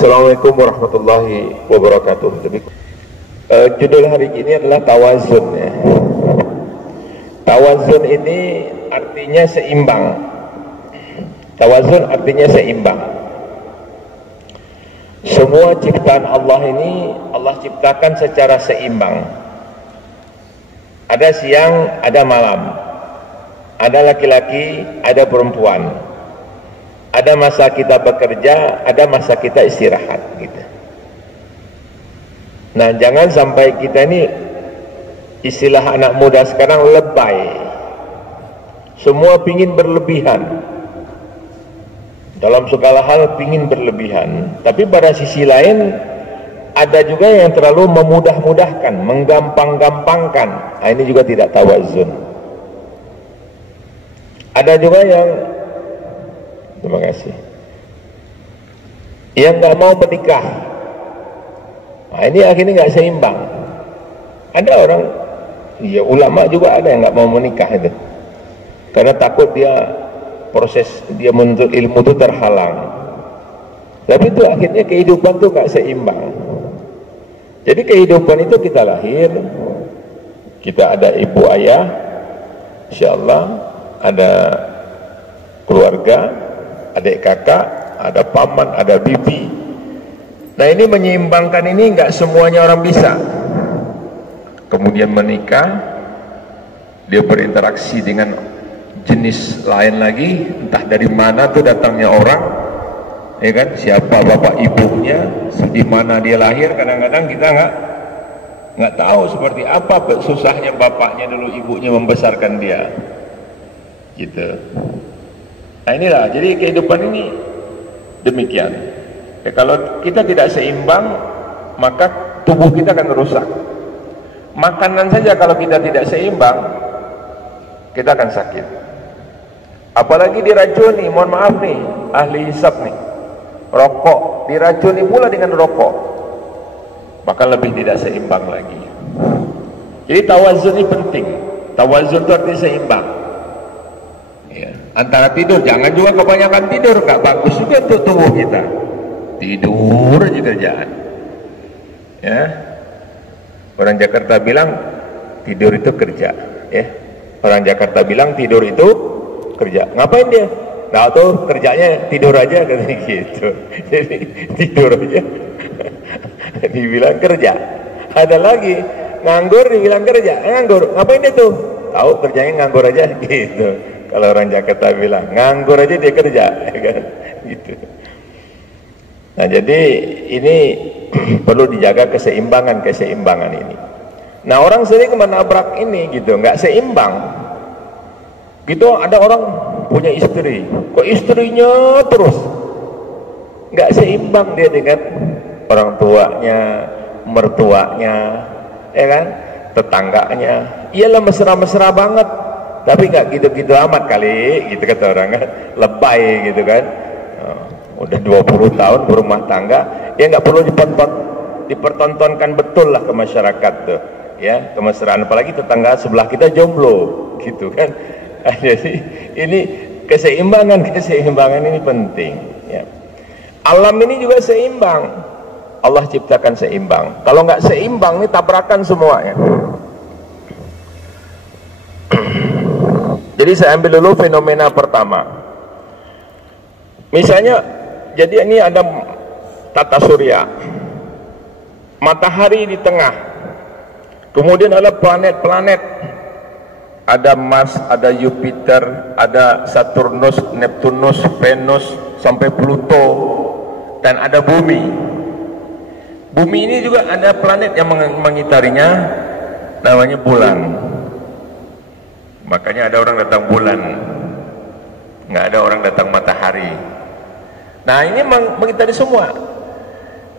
Assalamualaikum warahmatullahi wabarakatuh. Judul hari ini adalah tawazun ya. Tawazun ini artinya seimbang. Tawazun artinya seimbang. Semua ciptaan Allah ini Allah ciptakan secara seimbang. Ada siang, ada malam. Ada laki-laki, ada perempuan. Ada masa kita bekerja, ada masa kita istirahat gitu. Nah, jangan sampai kita ini, istilah anak muda sekarang, lebay. Semua pingin berlebihan. Dalam segala hal pingin berlebihan. Tapi pada sisi lain ada juga yang terlalu memudah-mudahkan, menggampang-gampangkan. Nah, ini juga tidak tawazun. Ada juga yang, terima kasih, yang nggak mau menikah. Nah, ini akhirnya nggak seimbang. Ada orang, ya ulama juga ada yang nggak mau menikah itu, karena takut dia proses dia menuntut ilmu itu terhalang. Tapi itu akhirnya kehidupan itu nggak seimbang. Jadi kehidupan itu kita lahir, kita ada ibu ayah, insyaallah ada keluarga, adik kakak, ada paman, ada bibi. Nah, ini menyeimbangkan ini nggak semuanya orang bisa. Kemudian menikah, dia berinteraksi dengan jenis lain lagi, entah dari mana tuh datangnya orang, ya kan? Siapa bapak ibunya, di mana dia lahir. Kadang-kadang kita nggak tahu seperti apa susahnya bapaknya dulu, ibunya membesarkan dia, gitu. Nah, inilah, jadi kehidupan ini demikian ya. Kalau kita tidak seimbang, maka tubuh kita akan rusak. Makanan saja kalau kita tidak seimbang, kita akan sakit. Apalagi diracuni, mohon maaf nih, ahli hisab nih, rokok, diracuni pula dengan rokok, maka lebih tidak seimbang lagi. Jadi tawazun ini penting. Tawazun itu artinya seimbang ya. Antara tidur, jangan juga kebanyakan tidur, gak bagus juga untuk tubuh kita. Tidur aja kerjaan ya. Orang Jakarta bilang tidur itu kerja ya. Orang Jakarta bilang tidur itu kerja. Ngapain dia? Nah, tuh kerjanya tidur aja katanya gitu. Jadi tidur aja dibilang kerja. Ada lagi nganggur dibilang kerja. Nganggur, ngapain dia tuh? Tahu kerjanya nganggur aja gitu. Kalau orang Jakarta bilang nganggur aja dia kerja, ya kan? Gitu. Nah, jadi ini perlu dijaga keseimbangan ini. Nah, orang sering menabrak ini gitu, nggak seimbang. Gitu, ada orang punya istri, kok istrinya terus nggak seimbang dia dengan orang tuanya, mertuanya, ya kan? Tetangganya. Iyalah mesra-mesra banget. Tapi nggak gitu-gitu amat kali, gitu kata orang kan, lebay gitu kan. Udah 20 tahun berumah tangga, ya nggak perlu dipertontonkan betul lah ke masyarakat tuh, ya, kemesraan. Apalagi tetangga sebelah kita jomblo, gitu kan. Jadi ini keseimbangan ini penting. Ya. Alam ini juga seimbang, Allah ciptakan seimbang. Kalau nggak seimbang, ini tabrakan semua ya. Jadi saya ambil dulu fenomena pertama. Misalnya, jadi ini ada tata surya, matahari di tengah, kemudian ada planet-planet, ada Mars, ada Jupiter, ada Saturnus, Neptunus, Venus, sampai Pluto, dan ada bumi. Bumi ini juga ada planet yang mengitarinya, namanya bulan. Makanya ada orang datang bulan, nggak ada orang datang matahari. Nah, ini mengitari semua.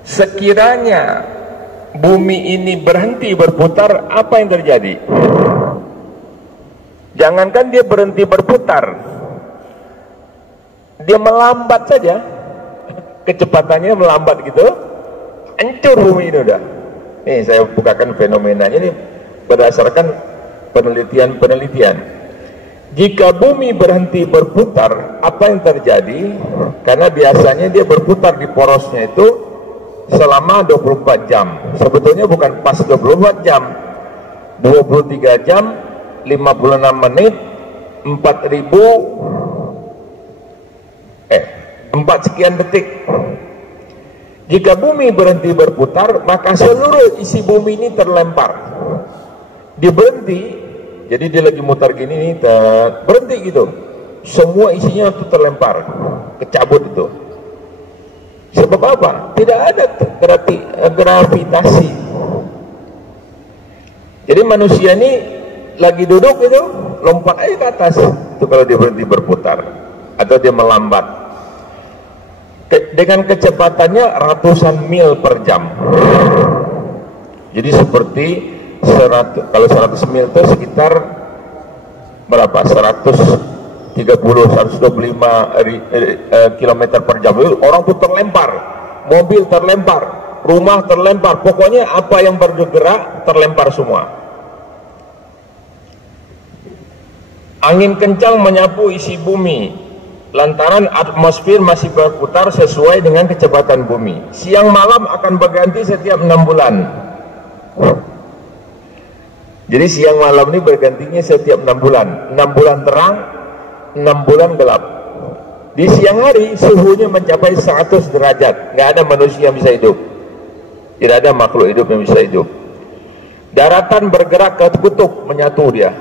Sekiranya bumi ini berhenti berputar, apa yang terjadi? Jangankan dia berhenti berputar, dia melambat saja, kecepatannya melambat gitu, hancur bumi ini udah. Nih saya bukakan fenomenanya ini berdasarkan penelitian. Jika bumi berhenti berputar, apa yang terjadi? Karena biasanya dia berputar di porosnya itu selama 24 jam. Sebetulnya bukan pas 24 jam, 23 jam 56 menit 4 sekian detik. Jika bumi berhenti berputar, maka seluruh isi bumi ini terlempar. Dia berhenti, jadi dia lagi mutar gini nih, berhenti gitu. Semua isinya itu terlempar, kecabut itu. Sebab apa? Tidak ada gravitasi. Jadi manusia ini lagi duduk itu, lompat aja ke atas. Itu kalau dia berhenti berputar atau dia melambat. Dengan kecepatannya ratusan mil per jam. Jadi seperti 100, kalau 100 mil itu sekitar berapa? 130, 125 km per jam. Orang itu terlempar, mobil terlempar, rumah terlempar, pokoknya apa yang bergerak terlempar semua. Angin kencang menyapu isi bumi lantaran atmosfer masih berputar sesuai dengan kecepatan bumi. Siang malam akan berganti setiap 6 bulan. Jadi siang malam ini bergantinya setiap 6 bulan. 6 bulan terang, 6 bulan gelap. Di siang hari suhunya mencapai 100 derajat. Nggak ada manusia yang bisa hidup. Tidak ada makhluk hidup yang bisa hidup. Daratan bergerak ke kutub, menyatu dia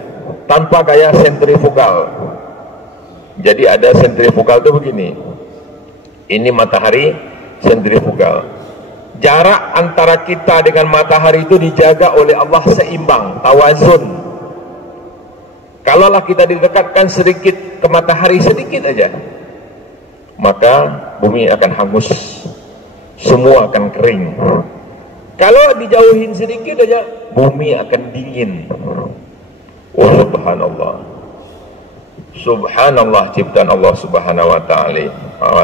tanpa gaya sentrifugal. Jadi ada sentrifugal itu begini. Ini matahari sentrifugal. Jarak antara kita dengan matahari itu dijaga oleh Allah seimbang, tawazun. Kalaulah kita didekatkan sedikit ke matahari, sedikit aja, maka bumi akan hangus, semua akan kering. Kalau dijauhin sedikit aja, bumi akan dingin. Oh subhanallah. Subhanallah, ciptaan Allah subhanahu wa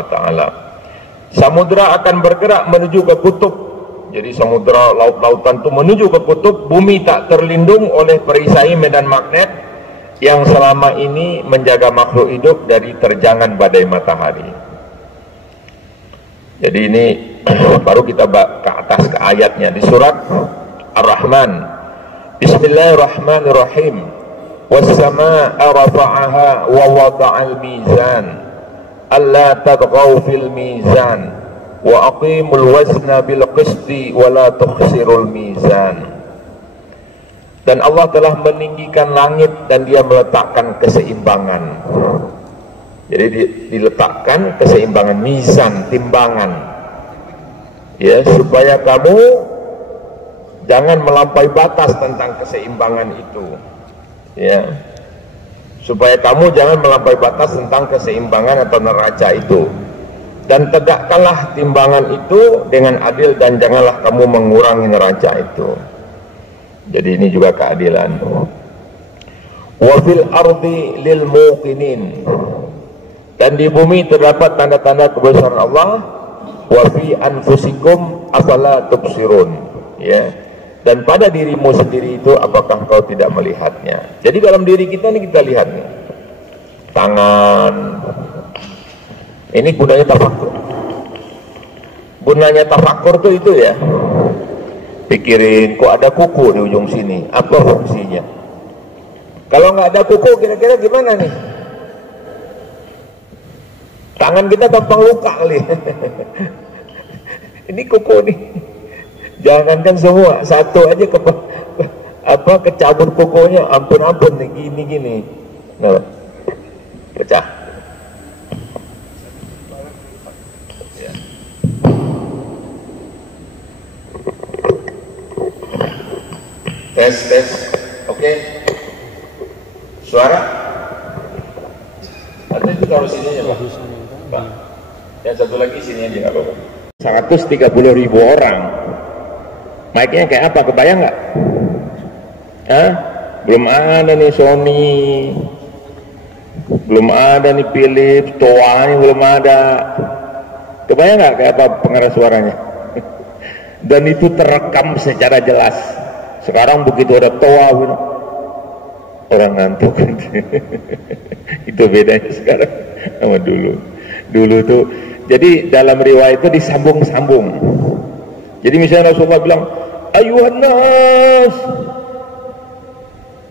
ta'ala. Samudra akan bergerak menuju ke kutub. Jadi samudra, laut-lautan itu menuju ke kutub. Bumi tak terlindung oleh perisai medan magnet yang selama ini menjaga makhluk hidup dari terjangan badai matahari. Jadi ini baru kita ke atas ke ayatnya di surat Ar-Rahman. Bismillahirrahmanirrahim. وَالسَّمَاءَ رَفَعَهَا وَوَضَعَ الْمِيزَانَ أَلَّا تَطْغَوْا فِي الْمِيزَانِ وَأَقِيمُوا الْوَزْنَ بِالْقِسْطِ وَلَا تُخْسِرُوا الْمِيزَانَ. Dan Allah telah meninggikan langit dan dia meletakkan keseimbangan. Jadi diletakkan keseimbangan, mizan, timbangan, ya, supaya kamu jangan melampaui batas tentang keseimbangan itu. Ya, supaya kamu jangan melampaui batas tentang keseimbangan atau neraca itu, dan tegakkanlah timbangan itu dengan adil dan janganlah kamu mengurangi neraca itu. Jadi ini juga keadilan. Wa fil ardi lil muqinin, dan di bumi terdapat tanda-tanda kebesaran Allah. Wa fi anfusikum afala tubsirun, ya. Dan pada dirimu sendiri itu apakah kau tidak melihatnya? Jadi dalam diri kita ini kita lihat nih, tangan ini gunanya tafakur. Gunanya tafakur tuh itu ya, pikirin kok ada kuku di ujung sini, apa fungsinya? Kalau nggak ada kuku kira-kira gimana nih? Tangan kita gampang luka kali. Ini kuku nih. Jangankan semua, satu aja kecabut kukunya, ampun nih, gini. Nah, pecah. Ya. Tes, oke. Suara? Atau itu taruh sini aja Pak. Yang satu lagi sini aja nggak apa-apa. 130.000 orang. Mic-nya kayak apa? Kebayang nggak? Hah? Belum ada nih Sony, belum ada nih Philips, Toa belum ada. Kebayang nggak kayak apa pengeras suaranya? Dan itu terekam secara jelas. Sekarang begitu ada Toa, orang ngantuk. Itu bedanya sekarang sama dulu. Dulu tuh, jadi dalam riwayat itu disambung-sambung. Jadi misalnya Rasulullah bilang, ayuhan nas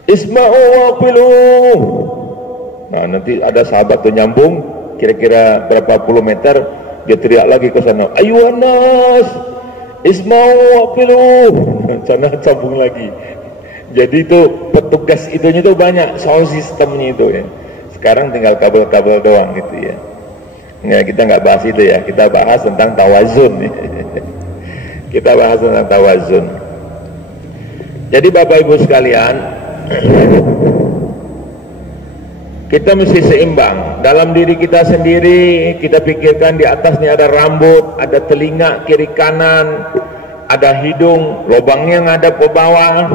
isma'u waqilu. Nah nanti ada sahabat tuh nyambung kira-kira berapa puluh meter, dia teriak lagi ke sana, ayuhan nas isma'u waqilu. Sana sambung lagi. Jadi itu petugas itunya tuh banyak, sound sistemnya itu ya. Sekarang tinggal kabel-kabel doang gitu ya. Nah, kita nggak bahas itu ya, kita bahas tentang tawazun. Kita bahas tentang tawazun. Jadi Bapak Ibu sekalian, kita mesti seimbang. Dalam diri kita sendiri, kita pikirkan di atasnya ada rambut, ada telinga kiri kanan, ada hidung, lubangnya ngadap ke bawah,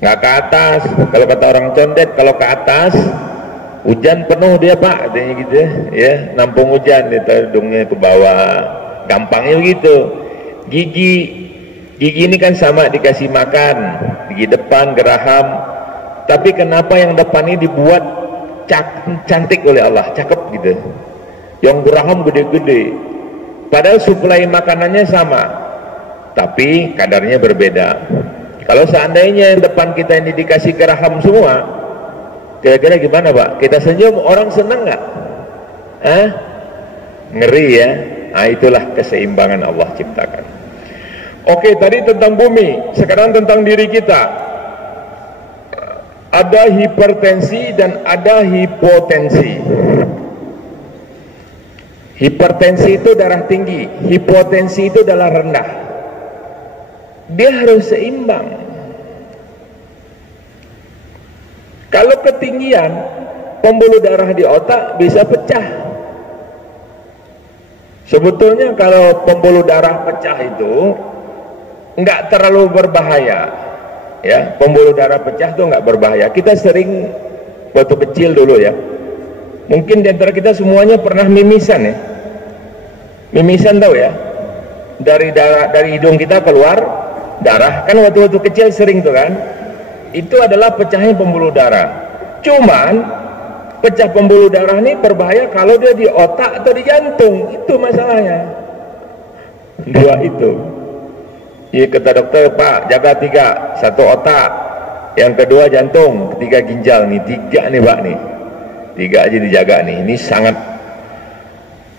nggak ke atas. Kalau kata orang condet, kalau ke atas hujan penuh dia pak, katanya gitu ya, nampung hujan, dia hidungnya ke bawah, gampangnya begitu. Gigi ini kan sama dikasih makan, gigi depan, geraham, tapi kenapa yang depan ini dibuat cantik oleh Allah, cakep gitu, yang geraham gede-gede, padahal suplai makanannya sama, tapi kadarnya berbeda. Kalau seandainya yang depan kita ini dikasih geraham semua, kira-kira gimana Pak? Kita senyum, orang senang nggak? Ngeri ya. Nah itulah keseimbangan Allah ciptakan. Oke, tadi tentang bumi, sekarang tentang diri kita. Ada hipertensi dan ada hipotensi. Hipertensi itu darah tinggi, hipotensi itu darah rendah. Dia harus seimbang. Kalau ketinggian, pembuluh darah di otak bisa pecah. Sebetulnya kalau pembuluh darah pecah itu nggak terlalu berbahaya, ya. Pembuluh darah pecah itu nggak berbahaya. Kita sering waktu kecil dulu ya. Mungkin di antara kita semuanya pernah mimisan ya. Mimisan tahu ya? Dari hidung kita keluar darah, kan waktu kecil sering tuh kan, itu adalah pecahnya pembuluh darah. Cuman pecah pembuluh darah ini berbahaya kalau dia di otak atau di jantung, itu masalahnya. Dua itu. Iya kata dokter, Pak jaga 3, 1 otak, yang kedua jantung, 3 ginjal nih, 3 nih Pak nih, 3 aja dijaga nih, ini sangat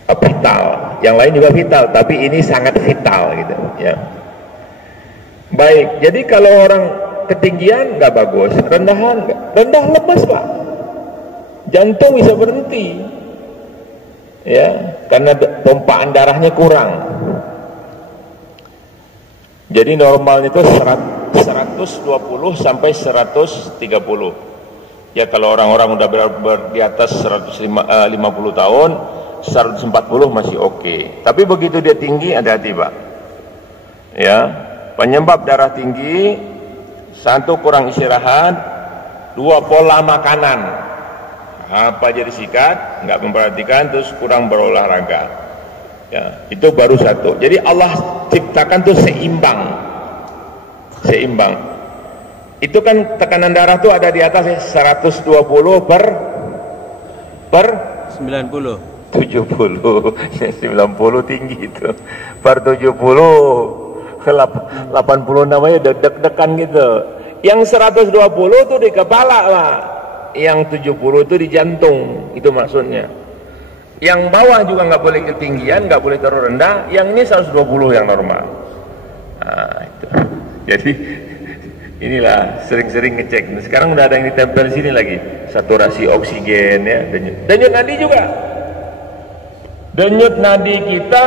vital. Yang lain juga vital, tapi ini sangat vital gitu ya. Baik, jadi kalau orang ketinggian nggak bagus, rendahan rendah lemas Pak, jantung bisa berhenti ya, karena tumpahan darahnya kurang. Jadi normalnya itu 120 sampai 130 ya. Kalau orang-orang udah di atas 150 tahun, 140 masih oke. Tapi begitu dia tinggi, hati-hati Pak ya. Penyebab darah tinggi, 1 kurang istirahat, 2 pola makanan, apa aja disikat, nggak memperhatikan, terus kurang berolahraga ya, itu baru 1. Jadi Allah ciptakan tuh seimbang. Itu kan tekanan darah tuh ada di atas ya, 120 per 90 70 90 tinggi itu, per 70 86 namanya deg-degan gitu. Yang 120 tuh di kepala Pak, yang 70 itu di jantung, itu maksudnya. Yang bawah juga nggak boleh ketinggian, nggak boleh terlalu rendah. Yang ini 120 yang normal. Nah, itu. Jadi inilah sering-sering ngecek. Nah, sekarang udah ada yang ditempel sini lagi, saturasi oksigen ya, denyut nadi juga. Denyut nadi kita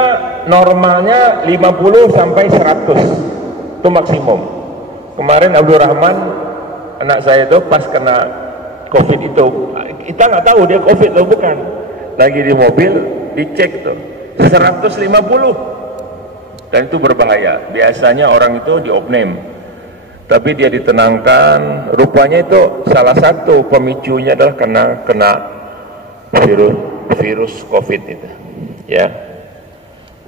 normalnya 50 sampai 100 itu maksimum. Kemarin Abdul Rahman anak saya itu pas kena COVID itu, kita nggak tahu dia COVID atau bukan, lagi di mobil dicek tuh 150, dan itu berbahaya. Biasanya orang itu diopname, tapi dia ditenangkan. Rupanya itu salah satu pemicunya adalah kena virus COVID itu ya.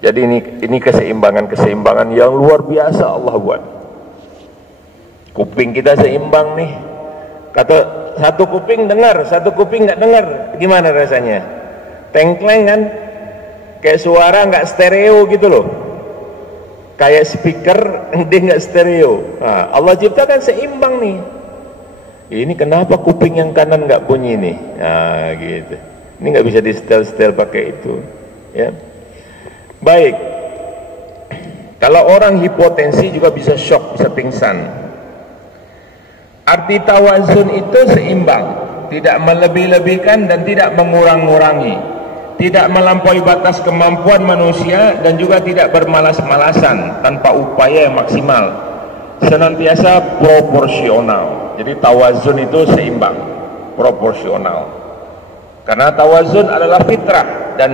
Jadi ini keseimbangan yang luar biasa Allah buat. Kuping kita seimbang nih. Kata satu kuping dengar, satu kuping nggak dengar, gimana rasanya? Tengkleng kan? Kayak suara nggak stereo gitu loh. kayak speaker, dia nggak stereo. Nah, Allah ciptakan seimbang nih. Ini kenapa kuping yang kanan nggak bunyi nih? Nah, gitu. Ini nggak bisa di setel pakai itu. Ya. Baik. Kalau orang hipotensi juga bisa shock, bisa pingsan. Arti tawazun itu seimbang, tidak melebih-lebihkan dan tidak mengurang-ngurangi, tidak melampaui batas kemampuan manusia dan juga tidak bermalas-malasan tanpa upaya yang maksimal, senantiasa proporsional. Jadi tawazun itu seimbang, proporsional. Karena tawazun adalah fitrah, dan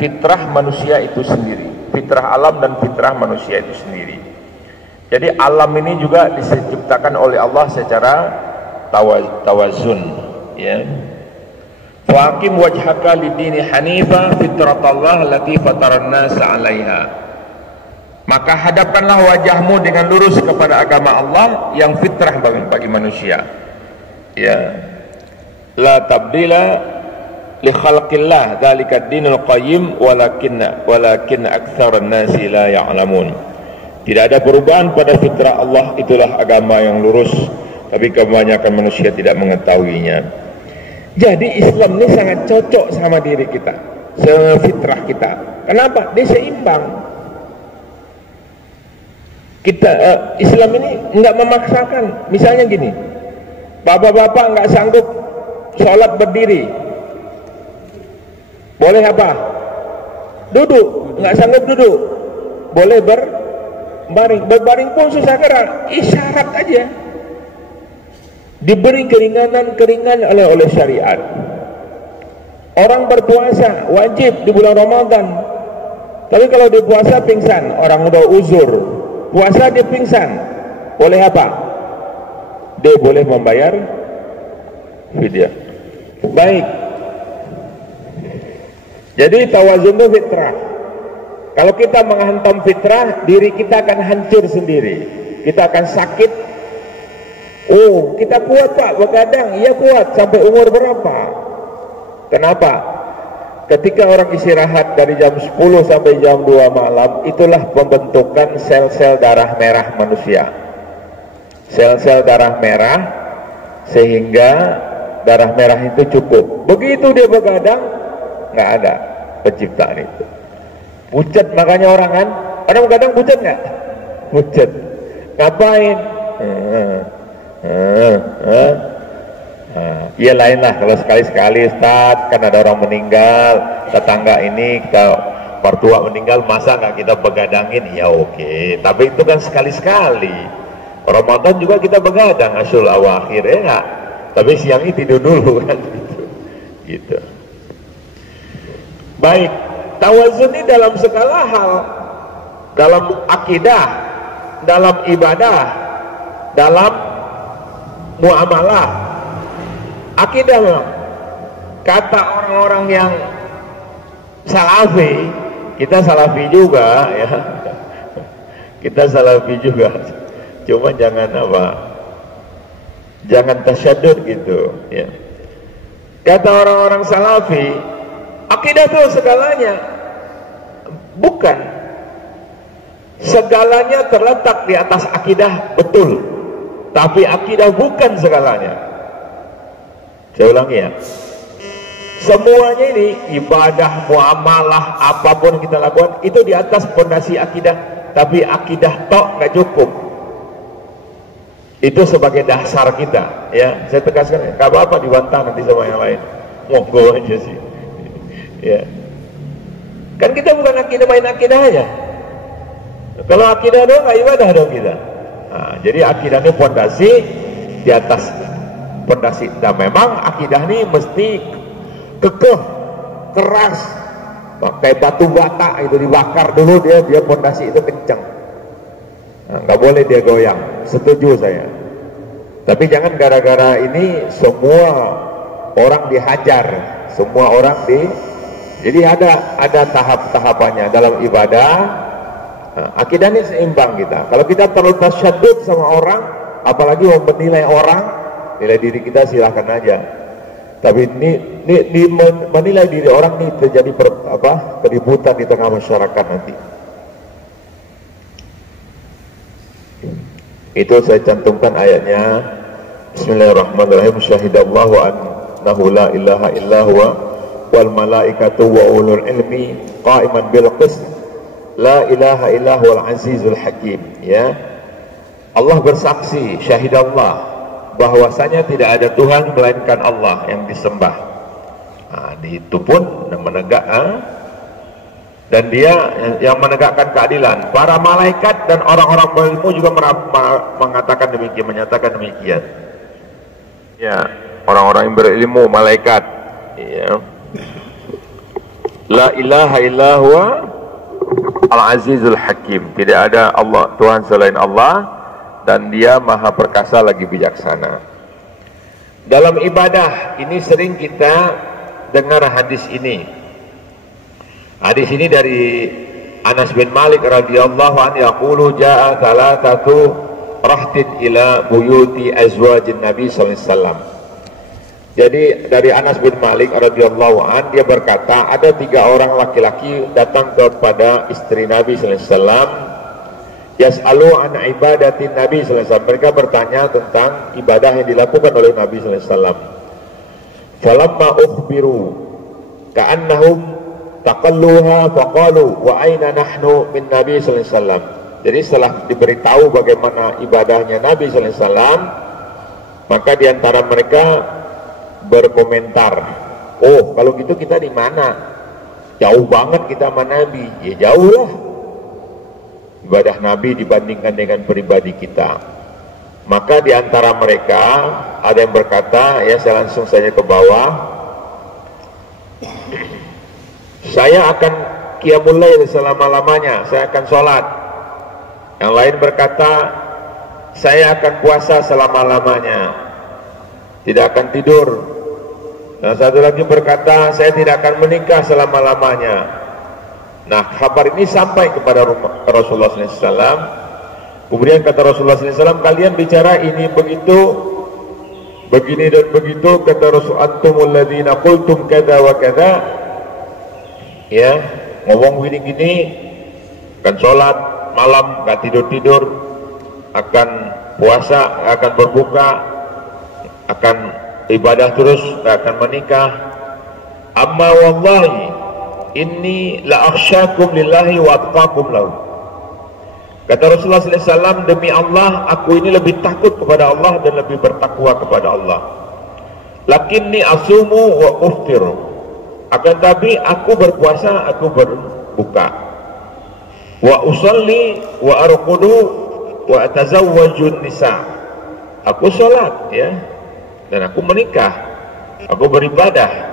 fitrah manusia itu sendiri, fitrah alam dan fitrah manusia itu sendiri. Jadi alam ini juga diciptakan oleh Allah secara tawazun, ya. Faqim wajhaka lid-dini hanifa fitratallah allati fataran nas 'alaiha. Maka hadapkanlah wajahmu dengan lurus kepada agama Allah yang fitrah bagi manusia. Ya. La tabdila li khalqillah dzalika ad-dinul qayyim walakin aktsarun nasi la ya'lamun. Tidak ada perubahan pada fitrah Allah, itulah agama yang lurus, tapi kebanyakan manusia tidak mengetahuinya. Jadi Islam ini sangat cocok sama diri kita, sama fitrah kita. Kenapa? Dia seimbang. Kita Islam ini enggak memaksakan. Misalnya gini, bapak-bapak enggak sanggup sholat berdiri, boleh apa? Duduk. Enggak sanggup duduk, boleh berbaring. Berbaring pun susah gerak, isyarat aja. Diberi keringanan oleh syariat. Orang berpuasa wajib di bulan Ramadan, tapi kalau di puasa pingsan, orang udah uzur, puasa dia pingsan, boleh apa? Dia boleh membayar fidyah. Baik. Jadi tawazun itu fitrah. Kalau kita menghantam fitrah, diri kita akan hancur sendiri. Kita akan sakit. Oh, kita kuat Pak, begadang. Iya kuat, sampai umur berapa? Kenapa? Ketika orang istirahat dari jam 10 sampai jam 2 malam, itulah pembentukan sel-sel darah merah manusia. Sel-sel darah merah, sehingga darah merah itu cukup. Begitu dia begadang, nggak ada penciptaan itu. Pucat makanya orang kan, orang kadang pucat nggak? Pucat. Ngapain? Ya lain lah kalau sekali-sekali Ustaz, kan ada orang meninggal, tetangga ini kita mertua meninggal, masa nggak kita begadangin? Ya oke. Tapi itu kan sekali-sekali. Ramadan juga kita begadang asyul awakhir, ya nggak? Tapi siang ini tidur dulu kan, gitu. Baik. Tawazun ini dalam segala hal, dalam akidah, dalam ibadah, dalam muamalah. Akidah memang. Kata orang-orang yang salafi, kita salafi juga ya. Kita salafi juga. Cuma jangan apa? Jangan tasyadud gitu ya. Kata orang-orang salafi, akidah itu segalanya. Bukan. Segalanya terletak di atas akidah, betul. Tapi akidah bukan segalanya. Saya ulangi ya. Semuanya ini, ibadah, muamalah, apapun kita lakukan, itu di atas fondasi akidah. Tapi akidah tok nggak cukup. Itu sebagai dasar kita. Ya, saya tegaskan, nggak apa-apa dibantah nanti sama yang lain. Monggo aja sih. Ya. Kan kita bukan akidah, main akidah aja. Kalau akidah doang nggak ibadah dong kita. Nah, jadi akidah ini fondasi di atas fondasi. Dan memang akidah ini mesti kekeh, keras, pakai batu bata itu dibakar dulu, dia fondasi itu kencang. Nah, nggak boleh dia goyang. Setuju saya. Tapi jangan gara-gara ini semua orang dihajar, semua orang jadi ada tahap-tahapannya dalam ibadah. Nah, akidah ini seimbang kita. Kalau kita terlalu tasyadud sama orang, apalagi mau menilai orang, nilai diri kita silahkan aja. Tapi ini menilai diri orang ini terjadi keributan di tengah masyarakat nanti. Itu saya cantumkan ayatnya. Bismillahirrahmanirrahim. Syahidallahu annahu la ilaha illa huwa wal malaikatu wa ulul ilmi qa'iman bil qist la ilaha illa huwal azizul hakim. Ya, Allah bersaksi, syahidallah, bahwasanya tidak ada Tuhan melainkan Allah yang disembah. Nah, itu pun menegak, dan dia yang menegakkan keadilan. Para malaikat dan orang-orang berilmu juga mengatakan demikian, menyatakan demikian. Ya, orang-orang yang berilmu, malaikat. Ya. La ilaha illa huwa al-azizul hakim. Tidak ada Allah, Tuhan selain Allah, dan dia maha perkasa lagi bijaksana. Dalam ibadah ini sering kita dengar hadis ini. Hadis ini dari Anas bin Malik radhiyallahu anhu, yaqulu jaa thalathatu rahtin ila buyuti azwajin Nabi sallallahu alaihi wasallam. Jadi dari Anas bin Malik radhiyallahu anhu, dia berkata, ada 3 orang laki-laki datang kepada istri Nabi sallallahu alaihi wasallam. Yas'alu an ibadatin Nabi sallallahu alaihi wasallam. Mereka bertanya tentang ibadah yang dilakukan oleh Nabi sallallahu alaihi wasallam. Falamma ukhbiru ka'annahum taqalluha faqalu wa aina nahnu min Nabi sallallahu alaihi wasallam. Jadi setelah diberitahu bagaimana ibadahnya Nabi sallallahu alaihi wasallam, maka di antara mereka berkomentar, "Oh, kalau gitu kita di mana? Jauh banget kita sama Nabi." Ya jauh lah. Ibadah Nabi dibandingkan dengan pribadi kita. Maka di antara mereka ada yang berkata, ya saya langsung saja ke bawah, saya akan qiyamul lail selama-lamanya, saya akan sholat. Yang lain berkata, saya akan puasa selama-lamanya, tidak akan tidur. Dan satu lagi berkata, saya tidak akan menikah selama-lamanya. Nah, kabar ini sampai kepada Rasulullah SAW. Kemudian kata Rasulullah SAW, kalian bicara ini begitu, begini dan begitu. Kata Rasul, antumul ladzina qultum kada wa kada. Ya, ngomong gini-gini, akan sholat malam, gak tidur-tidur, akan puasa, akan berbuka, akan ibadah terus, gak akan menikah. Amma wallahi inni la akhsyakum lillahi wa atqakum lahu. Kata Rasulullah SAW, demi Allah, aku ini lebih takut kepada Allah dan lebih bertakwa kepada Allah. Lakinni asumu wa uftiru. Akan tapi aku berpuasa, aku berbuka. Wa usalli wa arqudu wa atazawwajun nisa. Aku sholat, ya, dan aku menikah, aku beribadah.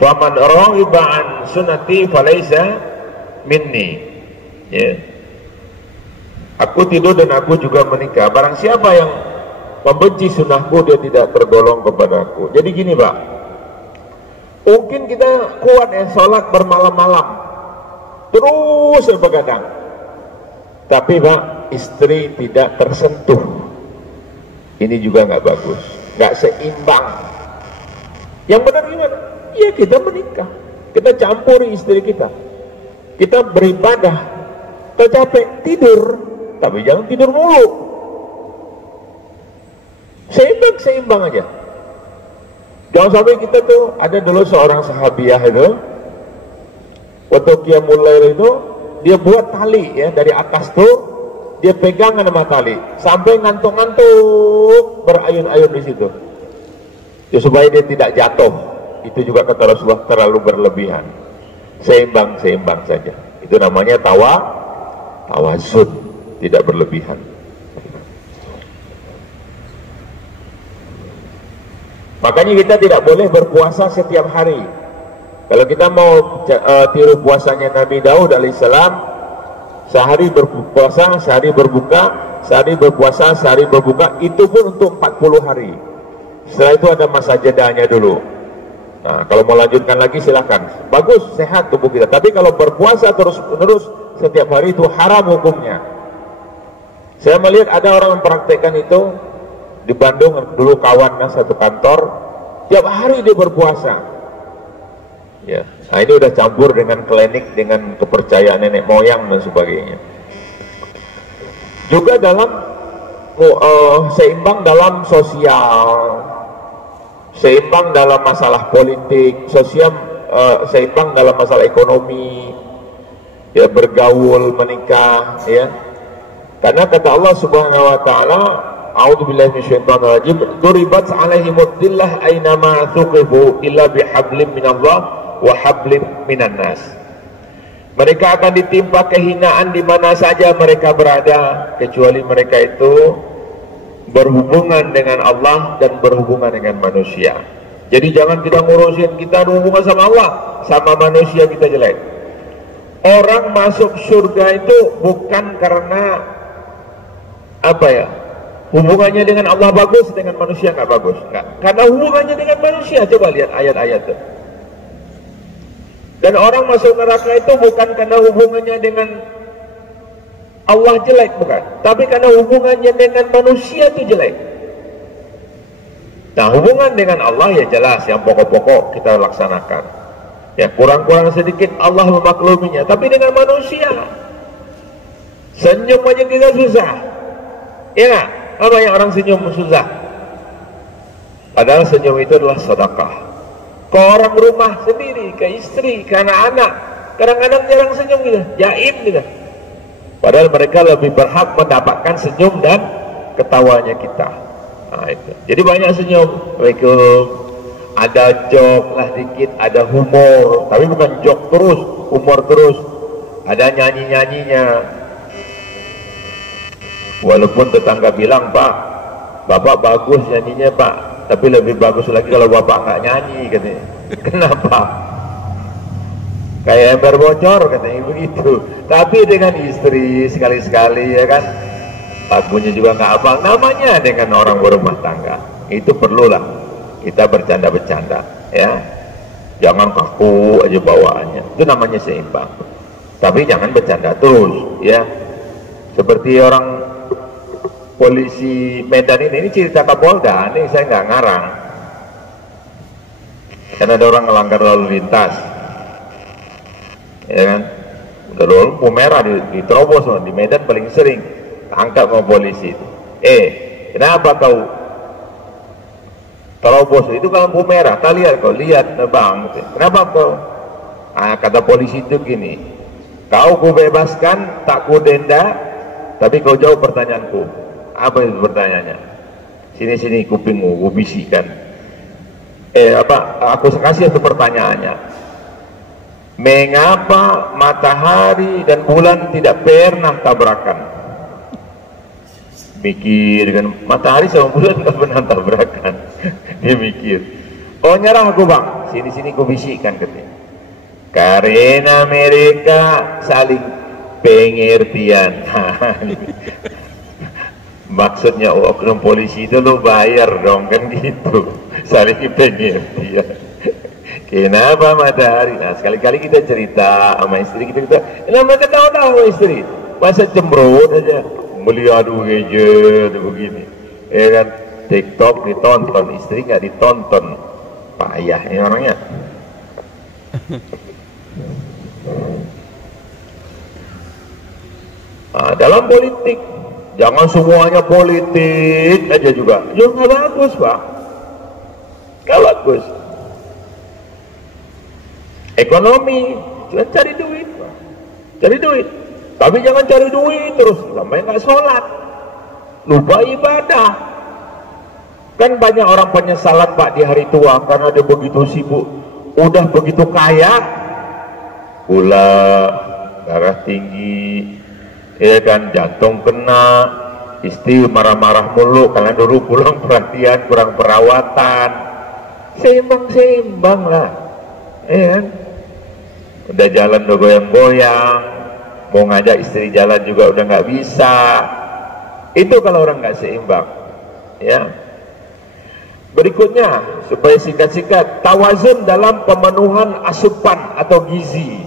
Faman raghiba an sunnati falaysa minni. Ya. Aku tidur dan aku juga menikah. Barang siapa yang membenci sunnahku, dia tidak tergolong kepadaku. Jadi gini, Pak. Mungkin kita kuat ya sholat bermalam-malam, terus begadang. Tapi Pak, istri tidak tersentuh. Ini juga nggak bagus, nggak seimbang. Yang benar gimana? Ya kita menikah, kita campuri istri kita, kita beribadah, tercapek tidur, tapi jangan tidur mulu. Seimbang aja. Jangan sampai kita tuh, ada dulu seorang sahabiah itu, waktu qiyamul lail itu, dia buat tali ya dari atas tuh, dia pegangan sama tali, sampai ngantuk-ngantuk berayun-ayun di situ, ya, supaya dia tidak jatuh. Itu juga kata Rasulullah terlalu berlebihan. Seimbang saja. Itu namanya tawazun, tidak berlebihan. Makanya kita tidak boleh berpuasa setiap hari. Kalau kita mau tiru puasanya Nabi Daud alaihissalam, sehari berpuasa, sehari berbuka, sehari berpuasa, sehari berbuka, itu pun untuk 40 hari. Setelah itu ada masa jedanya dulu. Nah, kalau mau lanjutkan lagi silahkan. Bagus, sehat tubuh kita. Tapi kalau berpuasa terus-menerus setiap hari itu haram hukumnya. Saya melihat ada orang mempraktekkan itu di Bandung, dulu kawannya satu kantor, tiap hari dia berpuasa. Ya, nah ini udah campur dengan klinik, dengan kepercayaan nenek moyang dan sebagainya. Juga dalam seimbang dalam sosial, seimbang dalam masalah politik, sosial, seimbang dalam masalah ekonomi, ya, bergaul, menikah, ya. Karena kata Allah Subhanahu wa taala, a'udzubillahi minasyaitonir rajim, duribat 'alaihimud dhillah aina ma thuqifu illa bihablim minallah wa hablim minan nas. Mereka akan ditimpa kehinaan di mana saja mereka berada, kecuali mereka itu berhubungan dengan Allah dan berhubungan dengan manusia. Jadi jangan kita ngurusin, kita berhubungan sama Allah, sama manusia kita jelek. Orang masuk surga itu bukan karena apa ya, hubungannya dengan Allah bagus, dengan manusia nggak bagus, nggak. Karena hubungannya dengan manusia. Coba lihat ayat-ayat itu. Dan orang masuk neraka itu bukan karena hubungannya dengan Allah jelek, bukan, tapi karena hubungannya dengan manusia itu jelek. Nah, hubungan dengan Allah ya jelas, yang pokok-pokok kita laksanakan. Ya, kurang-kurang sedikit Allah memakluminya. Tapi dengan manusia, senyum aja kita susah. Ya nggak? Apa yang orang senyum susah? Padahal senyum itu adalah sedekah. Ke orang rumah sendiri, ke istri, ke anak-anak, kadang-kadang jarang senyum gitu, jaim gitu. Padahal mereka lebih berhak mendapatkan senyum dan ketawanya kita. Nah, itu. Jadi banyak senyum. Assalamualaikum. Ada joke lah dikit, ada humor, tapi bukan joke terus, humor terus. Ada nyanyi-nyanyinya. Walaupun tetangga bilang, Pak, Bapak bagus nyanyinya, Pak, tapi lebih bagus lagi kalau Bapak nggak nyanyi, katanya. Kenapa? Kayak ember bocor, katanya begitu. Tapi dengan istri sekali-sekali, ya kan, lagunya juga nggak abang. Namanya dengan orang berumah tangga itu perlulah kita bercanda-bercanda, ya. Jangan kaku aja bawaannya. Itu namanya seimbang. Tapi jangan bercanda terus, ya. Seperti orang polisi Medan ini cerita Kapolda, ini saya nggak ngarang. Karena ada orang melanggar lalu lintas, ya kan, udah lampu merah diterobos di Medan paling sering, angkat sama polisi. Kenapa kau terobos? Itu kalau lampu merah, kalian kau lihat bang, kenapa kau? Kata polisi itu gini, kau ku bebaskan, tak ku denda, tapi kau jawab pertanyaanku. Apa itu pertanyaannya? Sini kupingmu, ku bisikan. Aku kasih itu pertanyaannya. Mengapa matahari dan bulan tidak pernah tabrakan? Mikir kan, matahari sama bulan tidak pernah tabrakan. Dia mikir. Oh, nyerah aku bang. Sini ku bisikan katanya. Karena mereka saling pengertian. Maksudnya oknum polisi itu lo bayar dong, kan gitu. Saling pengertian. Kenapa matahari? Nah, sekali-kali kita cerita sama istri kita mereka tahu sama istri. Masa cemberut aja, melihat gadget begini, ya kan? TikTok ditonton, istri nggak ditonton, payah ini orangnya. Nah, dalam politik, jangan semuanya politik aja juga. Ya nggak bagus, Pak. Nggak bagus. Ekonomi, jangan cari duit, Pak. Cari duit. Tapi jangan cari duit terus sampai nggak sholat, lupa ibadah. Kan banyak orang penyesalan, Pak, di hari tua karena dia begitu sibuk, udah begitu kaya, gula, darah tinggi, ya kan, jantung kena, istri marah-marah mulu karena dulu kurang perhatian, kurang perawatan. Seimbang lah, ya kan? Udah jalan udah goyang-goyang, mau ngajak istri jalan juga udah nggak bisa. Itu kalau orang nggak seimbang, ya. Berikutnya, supaya singkat-singkat, tawazun dalam pemenuhan asupan atau gizi.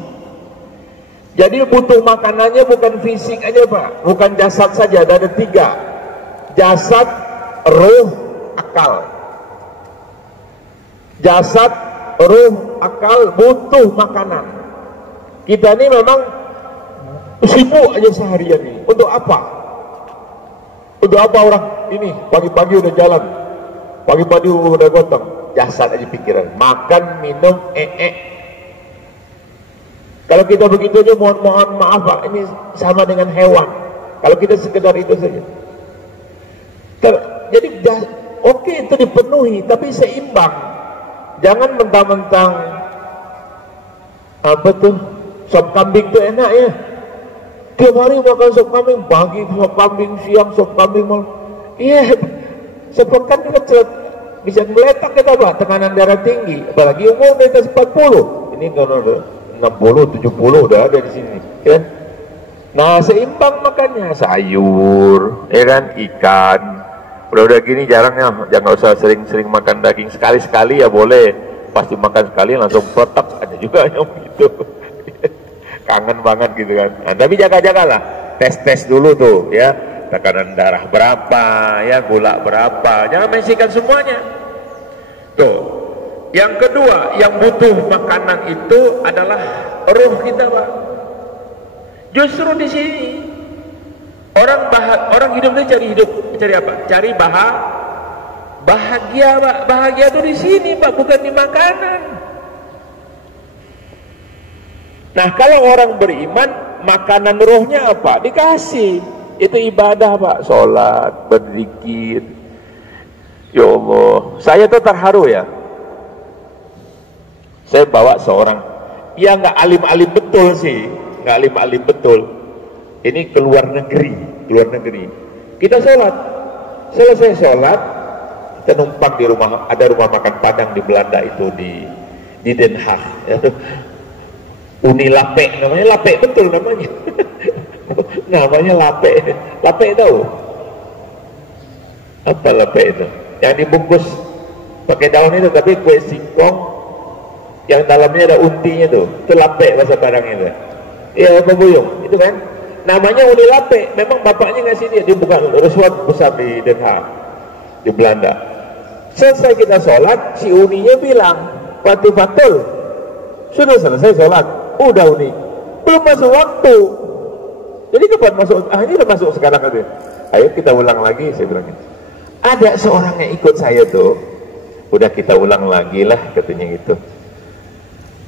Jadi butuh makanannya bukan fisik aja, Pak, bukan jasad saja, ada 3: jasad, ruh, akal. Jasad, ruh, akal butuh makanan. Kita ini memang sibuk aja seharian ini. Untuk apa? Untuk apa orang ini pagi-pagi udah jalan, pagi-pagi udah gotong, jasad aja pikiran, makan, minum, Kalau kita begitu aja mohon maaf Pak, ini sama dengan hewan. Kalau kita sekedar itu saja. Jadi oke, itu dipenuhi, tapi seimbang. Jangan mentang-mentang apa tuh sop kambing tuh enak ya. Tiap hari makan sop kambing, pagi sop kambing, siang sop kambing, malam. Iya, sop kambing kan bisa meletak kita Pak, tekanan darah tinggi, apalagi umur di atas 40. Ini kalau 60, 70 udah ada di sini, kan? Nah, seimbang makannya, sayur, ya kan, ikan. Udah gini jarangnya, jangan usah sering-sering makan daging, sekali-sekali ya boleh. Pasti makan sekali langsung petak, ada juga yang gitu. Kangen banget gitu kan. Nah, tapi jaga-jagalah, tes dulu tuh ya, tekanan darah berapa, ya gula berapa, jangan mensikan semuanya. Tuh. Yang kedua, yang butuh makanan itu adalah ruh kita, Pak. Justru di sini orang hidup ini cari apa? Cari bahagia, Pak. Bahagia itu di sini, Pak, bukan di makanan. Nah, kalau orang beriman, makanan rohnya apa? Dikasih. Itu ibadah, Pak. Sholat, berzikir. Ya Allah, saya tuh terharu ya. Saya bawa seorang, ya nggak alim-alim betul sih, nggak alim-alim betul. Ini keluar negeri. Kita sholat, selesai sholat, kita numpang di rumah, ada rumah makan Padang di Belanda itu di Den Haag. Uni Lape, namanya Lape betul namanya. Namanya Lape tahu? Apa Lape itu? Yang dibungkus pakai daun itu, tapi kue singkong yang dalamnya ada untinya tuh, itu lape bahasa Padang itu. Iya, pembuyung itu kan. Namanya uni lape. Memang bapaknya ngasih dia bukan restoran besar di Den Haag di Belanda. Selesai kita sholat, si uninya bilang, Pak Fatul, sudah selesai sholat, udah uni, belum masuk waktu. Jadi kapan masuk? Ini udah masuk sekarang katanya. Ayo kita ulang lagi, saya bilang. Ada seorang yang ikut saya tuh, udah kita ulang lagi lah katanya gitu.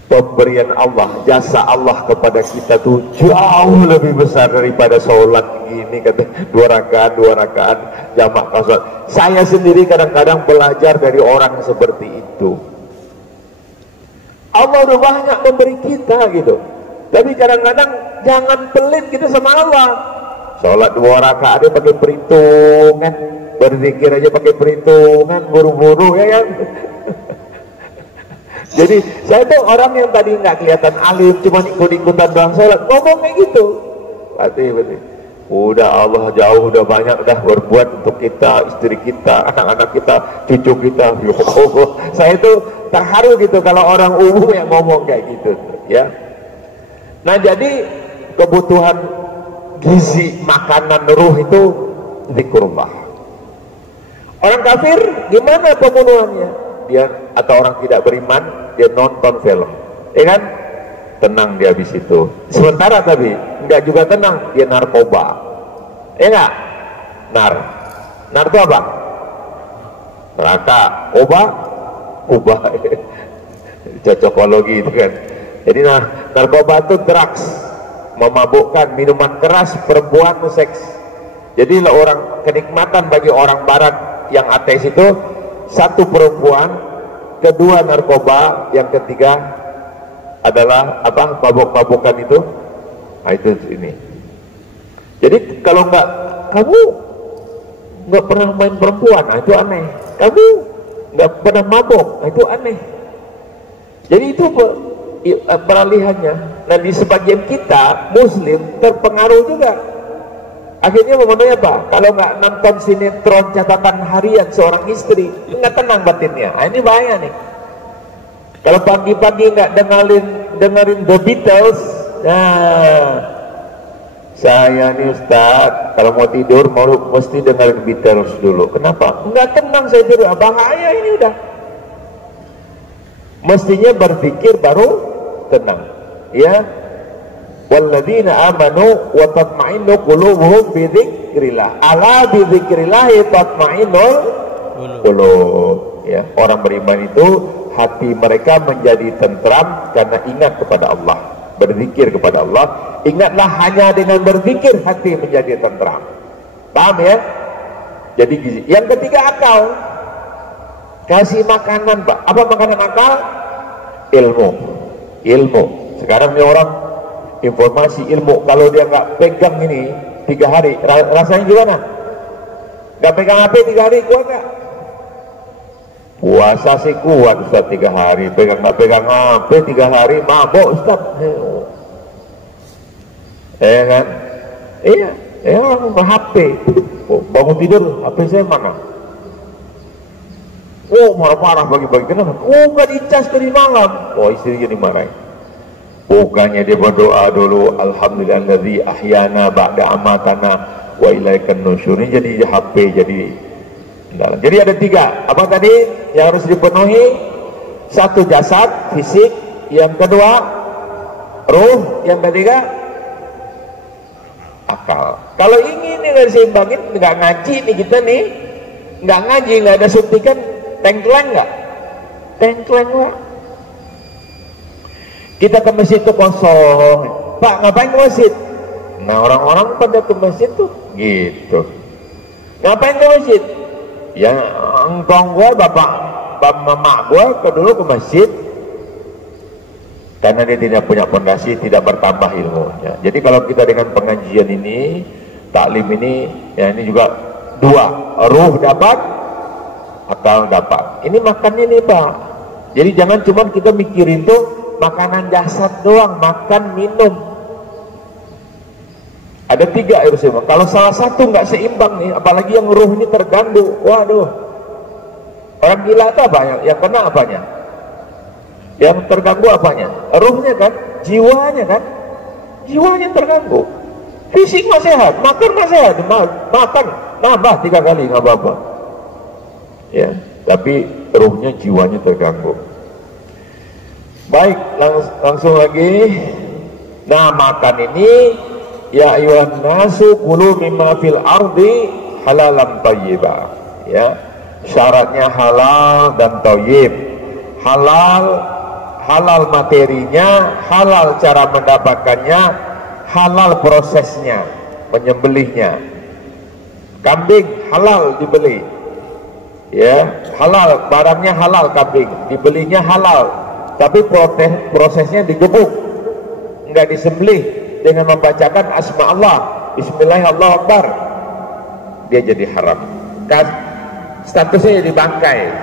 Pemberian Allah, jasa Allah kepada kita tuh jauh lebih besar daripada sholat gini, kata 2 rakaat jamak sholat. Saya sendiri kadang-kadang belajar dari orang seperti itu. Allah udah banyak memberi kita gitu, tapi kadang-kadang jangan pelit kita sama Allah. Sholat 2 rakaat dia pakai perhitungan, berzikir aja pakai perhitungan, buru-buru ya kan. Jadi saya tuh orang yang tadi nggak kelihatan alim, cuma ikut-ikutan doang sholat, ngomong kayak gitu. Berarti udah Allah jauh, udah banyak udah berbuat untuk kita, istri kita, anak-anak kita, cucu kita. Saya tuh terharu gitu kalau orang umum yang ngomong kayak gitu, ya. Nah, jadi kebutuhan gizi makanan ruh itu zikrullah. Orang kafir gimana pembunuhannya? Dia atau orang tidak beriman, dia nonton film, ya kan? Tenang dia habis itu. Sementara tapi enggak juga tenang, dia narkoba, ya enggak? Nar itu apa? Neraka. Ubah cocokologi itu kan. Jadi narkoba itu drugs, memabukkan, minuman keras, perempuan, seks. Jadi orang kenikmatan bagi orang barat yang ateis itu, 1 perempuan, 2 narkoba, yang 3 adalah apa? Mabuk-mabukan itu. Nah, itu ini. Jadi kalau kamu nggak pernah main perempuan, nah itu aneh. Kamu nggak pernah mabuk, nah itu aneh. Jadi itu peralihannya. Nah, di sebagian kita Muslim terpengaruh juga. Akhirnya memenuhi apa? Kalau nggak nonton sinetron catatan harian seorang istri, nggak tenang batinnya. Nah, ini bahaya nih. Kalau pagi-pagi nggak dengerin The Beatles, nah saya nih Ustaz, kalau mau tidur mesti dengerin Beatles dulu. Kenapa? Nggak tenang saya tidur. Bahaya ini udah. Mestinya berpikir baru tenang, ya. walladzina amanu wa tatma'innu qulubuhum bi dzikrillah. Ala bi dzikrillah tatma'innul qulub. Ya, orang beriman itu hati mereka menjadi tentram karena ingat kepada Allah, berzikir kepada Allah. Ingatlah, hanya dengan berzikir hati menjadi tentram. Paham ya? Jadi gizi. Yang ketiga, akal. Kasih makanan, Pak. Apa makanan akal? Ilmu. Ilmu. Sekarang ini orang informasi ilmu, kalau dia nggak pegang ini 3 hari, rasanya gimana? Nggak pegang HP 3 hari, kuat nggak? Puasa sih kuat Ustaz 3 hari, nggak pegang HP 3 hari, mabok Ustaz. Kan? Iya, orang HP. Bangun tidur, HP saya mana? Oh, marah-marah bagi-bagi. Kenapa? Oh, nggak dicas tadi malam. Oh, istrinya dimarahin. Bukannya dia berdoa dulu, alhamdulilladzi ahyana ba'da amatana wa ilaikan nusyur. Ini jadi HP, jadi ada 3. Apa tadi yang harus dipenuhi? 1 jasad, fisik. Yang kedua, ruh. Yang ketiga, akal. Kalau ingin nih nggak diseimbangin, nggak ngaji nih kita nih, nggak ngaji, nggak ada suntikan, tengkleng nggak? Tengkleng nggak? Kita ke masjid itu kosong. Pak, ngapain ke masjid? Nah, orang-orang pada ke masjid tuh gitu. Ngapain ke masjid? Ya, engkong gua, bapak mama gua dulu ke masjid karena dia tidak punya pondasi, tidak bertambah ilmunya. Jadi kalau kita dengan pengajian ini, taklim ini, ya ini juga 2, ruh dapat, akal dapat. Ini makannya nih Pak. Jadi jangan cuma kita mikirin tuh makanan jasad doang, makan minum. Ada 3 harus seimbang. Kalau salah satu nggak seimbang nih, apalagi yang ruh ini terganggu, waduh. Orang gila itu apa? Yang kena apanya? Yang terganggu apanya? Ruhnya kan, jiwanya kan, jiwanya terganggu. Fisik masih sehat, makan masih sehat, makan nambah 3 kali nggak apa-apa. Ya, tapi ruhnya, jiwanya terganggu. Baik, langsung lagi. Nah, makan ini, ya ayyuhan nasu kulu mimma fil ardi halalan thayyibah. Ya, syaratnya halal dan thayyib. Halal materinya, halal cara mendapatkannya, halal prosesnya, menyembelihnya. Kambing halal dibeli, ya, halal, barangnya halal, kambing dibelinya halal, tapi prosesnya digebuk, enggak disembelih dengan membacakan asma Allah, bismillahirrahmanirrahim, dia jadi haram. Kan statusnya jadi bangkai,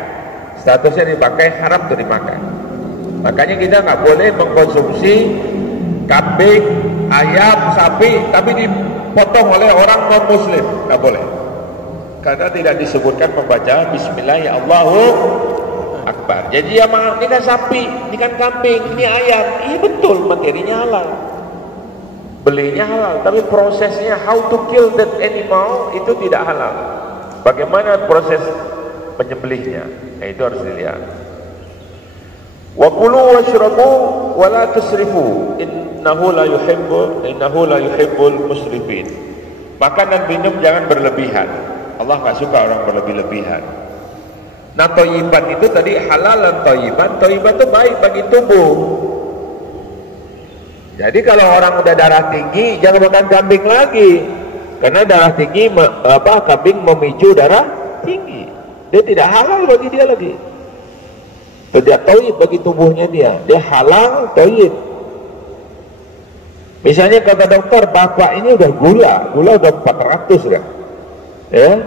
haram tuh dimakan. Makanya kita nggak boleh mengkonsumsi kambing, ayam, sapi, tapi dipotong oleh orang non muslim, nggak boleh, karena tidak disebutkan membaca bismillahirrahmanirrahim. Akbar. Jadi ya, ini kan sapi, ini kan kambing, ini ayam. Iya betul, materinya halal, belinya halal, tapi prosesnya how to kill that animal itu tidak halal. Bagaimana proses penyembelihnya? Nah, itu harus dilihat. Wa kulu washrabu wa la tusrifu innahu la yuhibbul musrifin. Makan dan minum jangan berlebihan. Allah nggak suka orang berlebih-lebihan. Nah, thayyiban itu tadi halal dan thayyiban. Thayyiban itu baik bagi tubuh. Jadi kalau orang udah darah tinggi, jangan makan kambing lagi, karena darah tinggi kambing memicu darah tinggi. Dia tidak halal bagi dia lagi. Tidak thayyib bagi tubuhnya dia halal thayyib. Misalnya kata dokter, bapak ini udah gula udah 400 kan, ya,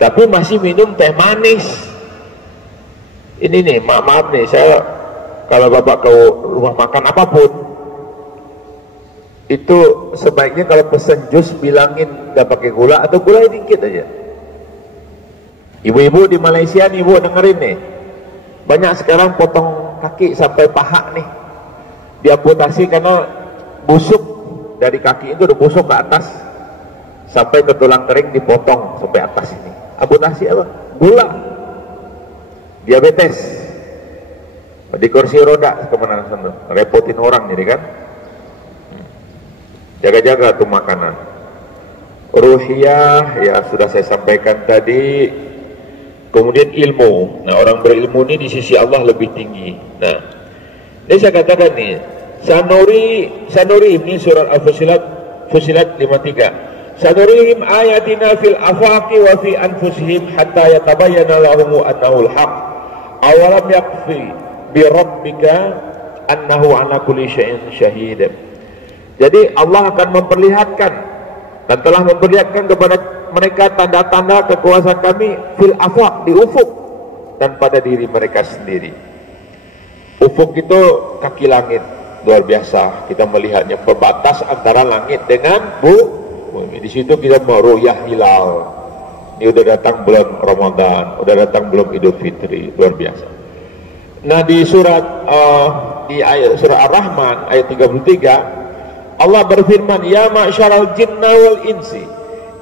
tapi masih minum teh manis. Ini nih, maaf nih, saya kalau bapak ke rumah makan apapun, itu sebaiknya kalau pesen jus bilangin gak pakai gula atau gula dikit aja. Ibu-ibu di Malaysia nih, ibu dengerin nih, banyak sekarang potong kaki sampai paha nih, diamputasi karena busuk dari kaki itu udah busuk ke atas sampai ke tulang kering, dipotong sampai atas ini. Amputasi apa? Gula, diabetes, di kursi roda kemana-mana, repotin orang jadi kan. Jaga-jaga tuh makanan. Ruhiyah ya sudah saya sampaikan tadi. Kemudian ilmu. Nah, orang berilmu ini di sisi Allah lebih tinggi. Nah, ini saya katakan nih, sanuri ini surat Fusilat 53. Sanurihim ayatina fil afaqi wa fi anfusihim hatta yatabayyana lahum annahu al-haq. Awalam yakfi bi rabbika annahu ala kulli syai'in syahid. Jadi Allah akan memperlihatkan dan telah memperlihatkan kepada mereka tanda-tanda kekuasaan kami fil afaq, di ufuk, dan pada diri mereka sendiri. Ufuk itu kaki langit, luar biasa kita melihatnya, pembatas antara langit dengan bumi. Di situ kita mau ru'yah hilal. Ini udah datang bulan Ramadan, udah datang belum Idul Fitri, luar biasa. Nah, di surat surah Ar-Rahman ayat 33 Allah berfirman, ya ma'syaral jinna wal insi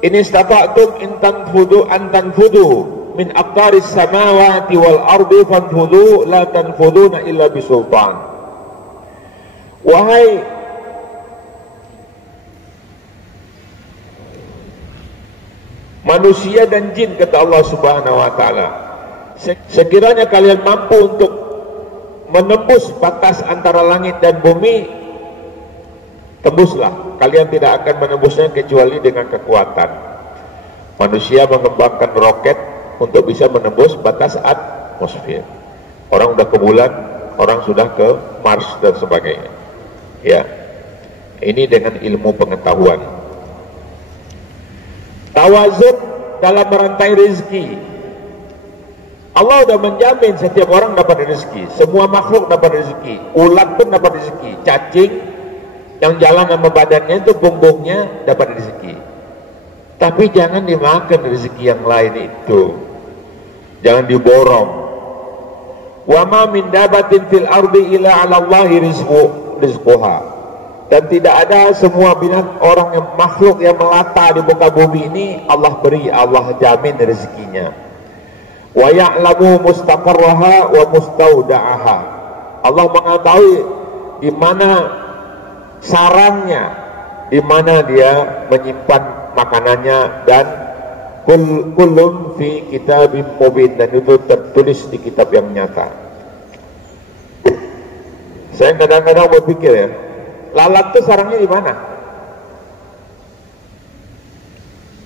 in istata'tum in tanfudu an tanfudu min aqtaris samawati wal ardi fanfudu la tanfuduna illa bisultan. Wahai manusia dan jin, kata Allah Subhanahu wa taala, sekiranya kalian mampu untuk menembus batas antara langit dan bumi, tembuslah. Kalian tidak akan menembusnya kecuali dengan kekuatan. Manusia mengembangkan roket untuk bisa menembus batas atmosfer. Orang sudah ke bulan, orang sudah ke Mars dan sebagainya. Ya, ini dengan ilmu pengetahuan. Tawazun dalam merantai rezeki. Allah sudah menjamin setiap orang dapat rezeki, semua makhluk dapat rezeki, ulat pun dapat rezeki, cacing yang jalan sama badannya itu punggungnya dapat rezeki. Tapi jangan dimakan rezeki yang lain itu, jangan diborong. Wa ma min dabatin fil ardi illa 'ala Allahi rizquha. Dan tidak ada semua orang yang makhluk yang melata di muka bumi ini Allah beri, Allah jamin rezekinya. Wa ya'lamu mustaqarraha wa mustauda'aha. Allah mengetahui di mana sarangnya, di mana dia menyimpan makanannya, dan kullun fi kitabim mubin, dan itu tertulis di kitab yang nyata. Saya kadang-kadang berpikir ya, lalat itu sarangnya di mana?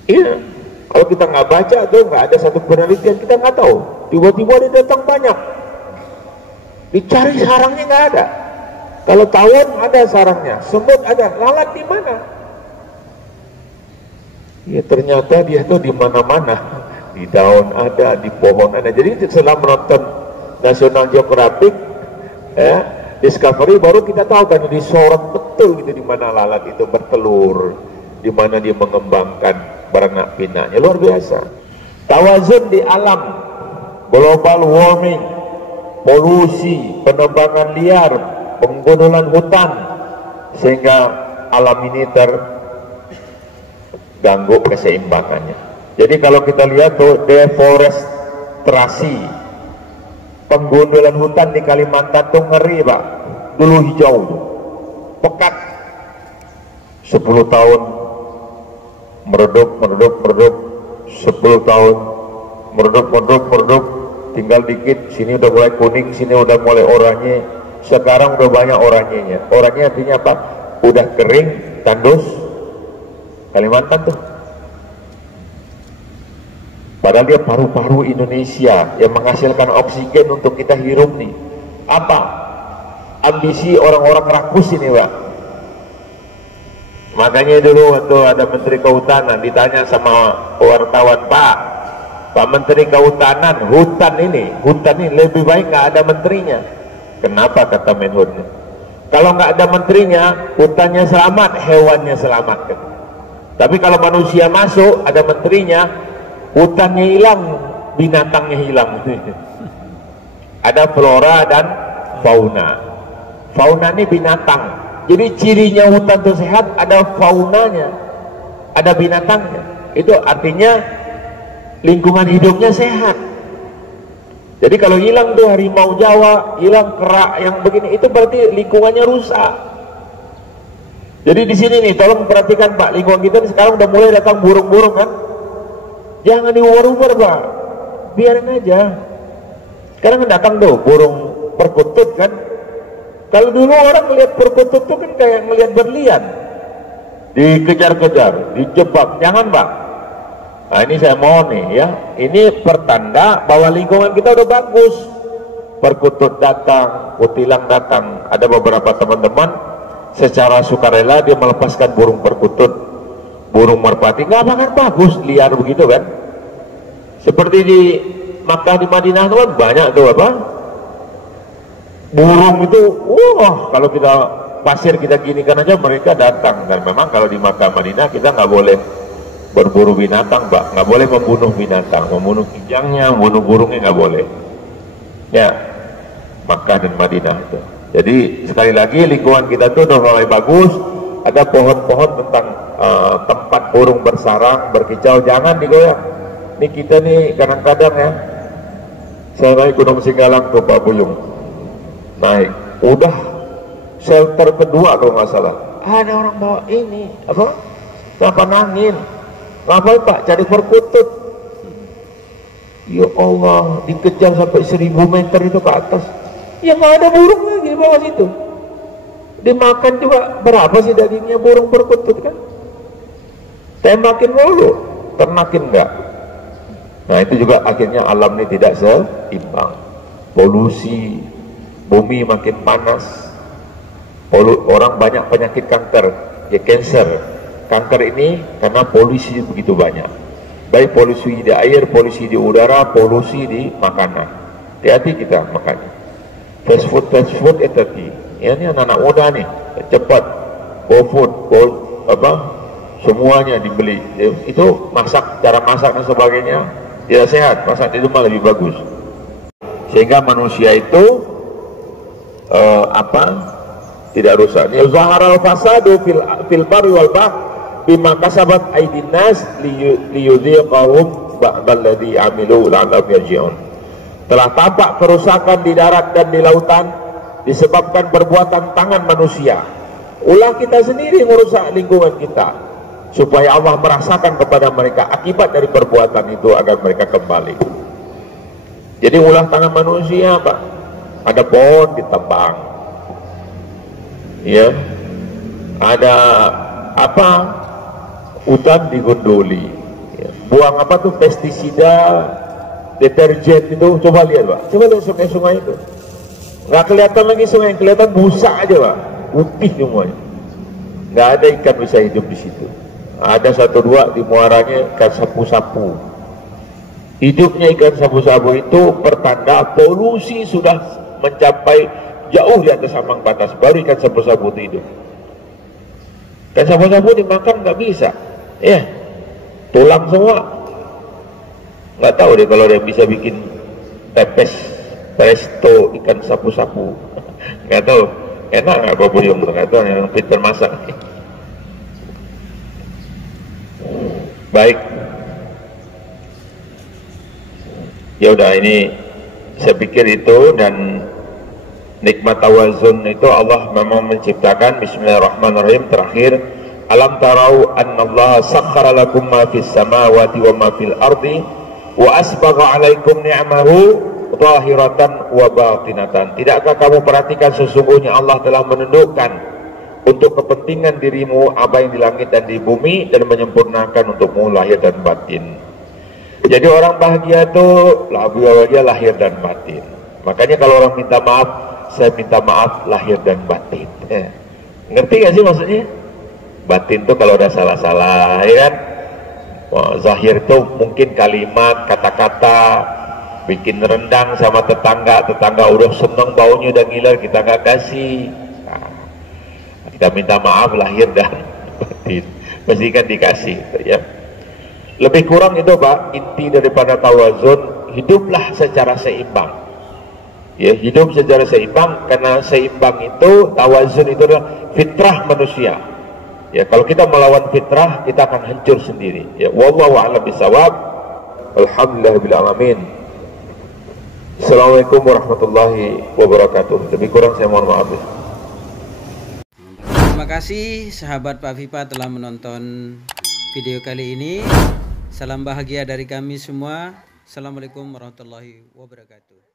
Iya, kalau kita nggak baca tuh nggak ada satu penelitian, kita nggak tahu. Tiba-tiba dia datang banyak, dicari sarangnya nggak ada. Kalau tawon ada sarangnya, semut ada, lalat di mana? Ya ternyata dia tuh di mana-mana, di daun ada, di pohon ada. Jadi setelah menonton National Geographic, ya, Discovery, baru kita tahu kan disorot betul gitu di mana lalat itu bertelur, di mana dia mengembangkan beranak pinaknya, luar biasa. Tawazun di alam, global warming, polusi, penebangan liar, penggundulan hutan, sehingga alam ini terganggu keseimbangannya. Jadi kalau kita lihat tuh deforestasi, penggundulan hutan di Kalimantan tuh ngeri Pak. Dulu hijau, pekat, 10 tahun meredup, 10 tahun meredup, tinggal dikit, sini udah mulai kuning, sini udah mulai oranye. Sekarang udah banyak oranyenya. Oranye artinya apa? Udah kering, tandus. Kalimantan tuh. Padahal dia paru-paru Indonesia yang menghasilkan oksigen untuk kita hirup nih. Apa? Ambisi orang-orang rakus ini Pak. Makanya dulu waktu ada Menteri Kehutanan ditanya sama wartawan, Pak Menteri Kehutanan, hutan ini lebih baik nggak ada menterinya. Kenapa? Kata Menhub, kalau nggak ada menterinya, hutannya selamat, hewannya selamat. Tapi kalau manusia masuk, ada menterinya, hutannya hilang, binatangnya hilang. Ada flora dan fauna. Fauna ini binatang. Jadi cirinya hutan itu sehat, ada faunanya, ada binatangnya. Itu artinya lingkungan hidupnya sehat. Jadi kalau hilang tuh harimau Jawa, hilang kerak yang begini, itu berarti lingkungannya rusak. Jadi di sini nih, tolong perhatikan Pak, lingkungan kita sekarang udah mulai datang burung-burung kan. Jangan diubar-ubar Pak, biarin aja. Sekarang kan datang tuh burung perkutut kan. Kalau dulu orang melihat perkutut tuh kan kayak melihat berlian, dikejar-kejar, dijebak. Jangan Pak. Nah ini saya mau nih ya, ini pertanda bahwa lingkungan kita udah bagus. Perkutut datang, kutilang datang. Ada beberapa teman-teman secara sukarela dia melepaskan burung perkutut, burung merpati. Nggak akan bagus liar begitu kan. Seperti di Makkah, di Madinah itu kan banyak tuh apa burung itu. Wah kalau kita pasir kita ginikan aja mereka datang. Dan memang kalau di Makkah Madinah kita nggak boleh berburu binatang Pak, nggak boleh membunuh binatang, membunuh kijangnya, membunuh burungnya nggak boleh ya. Makkah dan Madinah itu. Jadi sekali lagi lingkungan kita tuh udah mulai bagus. Ada pohon-pohon tentang tempat burung bersarang, berkicau, jangan digoyang. Ini kita nih kadang-kadang ya, saya naik Gunung Singgalang tuh Pak Buyung, naik, udah shelter kedua kalau nggak salah, ada orang bawa ini apa, papan angin. Ngapain Pak? Cari perkutut. Ya Allah, dikejar sampai 1000 meter itu ke atas. Ya nggak ada burung lagi di bawah situ. Dimakan juga berapa sih dagingnya burung perkutut kan? Tembakin mulu, ternakin enggak. Nah itu juga akhirnya alam ini tidak seimbang. Polusi, bumi makin panas, orang banyak penyakit kanker, ya cancer. Kanker ini karena polusi begitu banyak. Baik polusi di air, polusi di udara, polusi di makanan. Hati-hati kita makannya. Fast food itu tadi. Ya, ini anak-anak muda nih, cepat, GoFood, semuanya dibeli. Itu masak, cara masak dan sebagainya tidak sehat. Masak di rumah lebih bagus. Sehingga manusia itu tidak rusak. Ya zaharal fasadu fil barri wal bahr bima kasabat aydin nas liyudhiqahum ba'dalladzi amilu la'allahum yarji'un. Telah tampak kerusakan di darat dan di lautan disebabkan perbuatan tangan manusia. Ulah kita sendiri merusak lingkungan kita supaya Allah merasakan kepada mereka akibat dari perbuatan itu agar mereka kembali. Jadi ulah tangan manusia Pak. Ada pohon ditebang, ya, ada hutan digondoli, ya. Buang pestisida, deterjen itu, coba lihat Pak, coba lihat sungai-sungai itu, nggak kelihatan lagi sungai, yang kelihatan busa aja Pak, putih semuanya, nggak ada ikan bisa hidup di situ. Ada 1-2 di muaranya ikan sapu-sapu. Hidupnya ikan sapu-sapu itu pertanda polusi sudah mencapai jauh di atas ambang batas, baru ikan sapu-sapu itu hidup. Ikan sapu-sapu dimakan nggak bisa, ya, tulang semua. Nggak tahu deh kalau dia bisa bikin pepes presto ikan sapu-sapu. Nggak tahu enak nggak Pak Buyung, nggak tahu yang pintar masak. Baik, ya udah, ini saya pikir itu. Dan nikmat tawazun itu Allah memang menciptakan. Bismillahirrahmanirrahim. Terakhir, alam tarau annallaha sakhkhara lakum ma fis samawati wa ma fil ardi wa asbagha alaikum ni'amahu zahiratan wa batinatan. Tidakkah kamu perhatikan sesungguhnya Allah telah menundukkan untuk kepentingan dirimu apa yang di langit dan di bumi, dan menyempurnakan untukmu lahir dan batin. Jadi orang bahagia itu bahagia lahir dan batin. Makanya kalau orang minta maaf, saya minta maaf lahir dan batin. Ngerti gak sih maksudnya? Batin tuh kalau ada salah-salah, ya kan? Zahir itu mungkin kalimat, kata-kata, bikin rendang sama tetangga udah seneng baunya, udah gila, kita gak kasih. Kita minta maaf lahir dan batin, mesti kan dikasih, ya. Lebih kurang itu Pak, inti daripada tawazun, hiduplah secara seimbang. Ya, hidup secara seimbang, karena seimbang itu, tawazun itu adalah fitrah manusia. Ya, kalau kita melawan fitrah, kita akan hancur sendiri. Ya, wallahu a'lam bishawab. Alhamdulillahirabbil alamin. Assalamualaikum warahmatullahi wabarakatuh. Lebih kurang saya mohon maaf. Terima kasih sahabat Pak Vipa telah menonton video kali ini. Salam bahagia dari kami semua. Assalamualaikum warahmatullahi wabarakatuh.